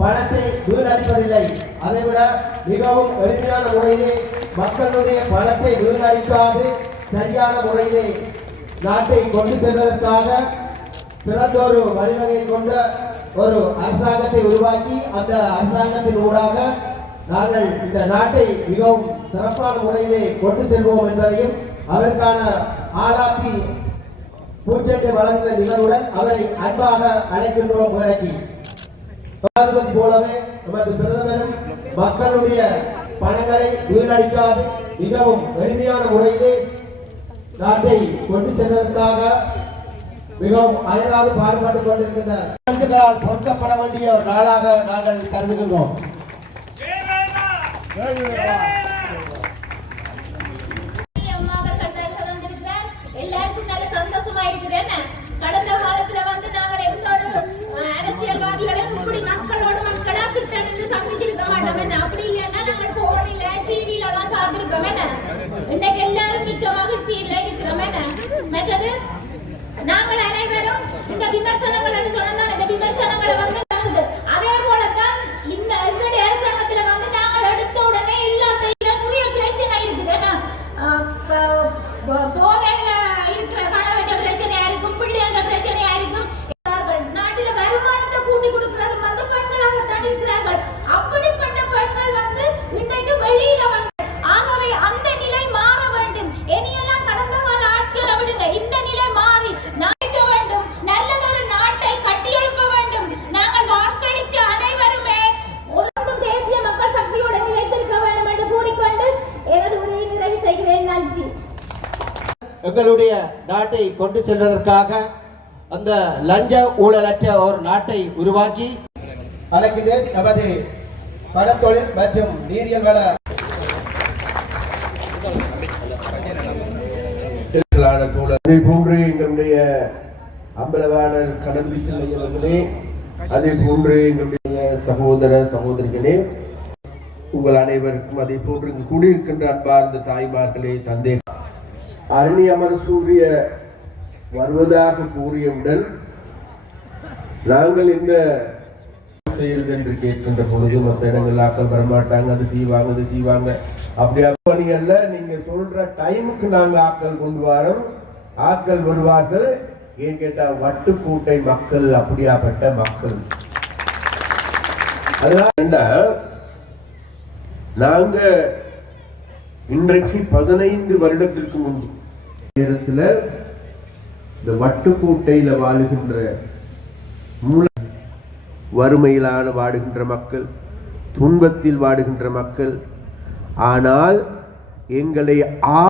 பணத்தை வீணடிப்பதில்லை. அதைவிட மிகவும் எளிமையான முறையிலே மக்களுடைய பணத்தை வீணடிக்காது சரியான முறையிலே நாட்டை கொண்டு செல்வதற்காக சிறந்தொரு வழிவகையை கொண்ட ஒரு அரசாங்கத்தை உருவாக்கி அந்த அரசாங்கத்தின் ஊடாக நாங்கள் இந்த நாட்டை மிகவும் சிறப்பான முறையிலே கொண்டு செல்வோம் என்பதையும் அதற்கான ஆராய்ச்சி பூச்செட்டை வழங்குகிற நிகழ்வுடன் அவரை அன்பாக அழைக்கின்றோம். விளக்கி ஜனாதிபதி போலவே நமது பிரதமரும் மக்களுடைய பணங்களை வீணடிக்காது மிகவும் எளிமையான முறையிலே நாட்டை கொண்டு செல்வதற்காக மிகவும் அயராது பாடுபட்டுக் கொண்டிருக்கின்றார். பொறுக்கப்பட வேண்டிய ஒரு நாளாக நாங்கள் கருதுகின்றோம். எல்லாருக்கும் நல்ல சந்தோஷமா இருக்கிறேன். கடந்த காலத்துல நாங்கள் எந்த ஒரு அரசியல்வாதிகளையும் இப்படி மக்களோட மக்களா கிட்ட நின்று சந்திச்சிருக்க மாட்டோம். அப்படி இல்லைன்னா நாங்கள் போனில டிவியில தான் பார்த்திருக்கோம். இன்னைக்கு எல்லாரும் மிக்க மகிழ்ச்சியில இருக்கிறோம். மற்றது நாங்கள் அனைவரும் இந்த விமர்சனங்கள் என்று சொன்னதான் இந்த விமர்சனங்களை தாங்குது. அதே போலதான் இந்த எங்களுடைய அரசாங்கத்துல நாங்கள் எடுத்த உடனே எல்லாத்தையும் நிறைய பிரச்சனை இருக்குது. போதையில இருக்கிற கணவன் பிரச்சனையா இருக்கும், பிள்ளைங்க பிரச்சனையா இருக்கும். நாட்டில வருமானத்தை கூட்டி கொடுக்கிறது பெண்களாகத்தான் இருக்கிறார்கள். அப்படிப்பட்ட பெண்கள் இன்னைக்கு வெளியில ஆகவே அந்த நிலை மாற வேண்டும். இனியெல்லாம் கடந்த கால ஆட்சியை விடுங்க, இந்த நிலை மாறி நாய்க்க வேண்டும். நல்லதொரு நாட்டை கட்டியெழுப்ப வேண்டும். நாங்கள் வாக்களிச்ச அனைவருமே ஒரு தேசிய மக்கள் சக்தியோட நிலைத்திருக்க வேண்டும் என்று கூறிக்கொண்டு எனது உரையை நிறைவு செய்கிறேன். நன்றி. எங்களுடைய நாட்டை கொண்டு செல்வதற்காக அந்த லஞ்ச ஊழலற்ற ஒரு நாட்டை உருவாக்கி அழைக்கின்றேன். நமது கடற்தொழில் மற்றும் நீரியல் வள அதே போன்று எங்களுடைய அம்பலவாணர் கடல் அவர்களே, அதே போன்று எங்களுடைய சகோதர சகோதரிகளே, உங்கள் அனைவருக்கும் அதே போன்று இங்கு கூடியிருக்கின்ற அன்பார்ந்த தாய்மார்களே, தந்தை அரணி அமர் சூரிய வருவதாக கூறியவுடன் நாங்கள் இந்த செய்யறது என்று கேட்கின்ற பொழுது மற்ற இடங்கள் ஆக்கள் வரமாட்டாங்க, அது செய்வாங்க இது செய்வாங்க. அப்படி அப்பணிகள்ல நீங்க சொல்ற டைமுக்கு நாங்க ஆக்கள் கொண்டு வரோம், ஆக்கள் வருவார்கள். ஏன் கேட்டா வட்டுக்கோட்டை மக்கள் அப்படியாப்பட்ட மக்கள். அதனால நாங்க இன்றைக்கு 15 வருடத்திற்கு முன்பு இடத்துல இந்த வட்டுக்கோட்டையில வாழுகின்ற வறுமையிலான வாடுகின்ற மக்கள், துன்பத்தில் வாடுகின்ற மக்கள், ஆனால் எங்களை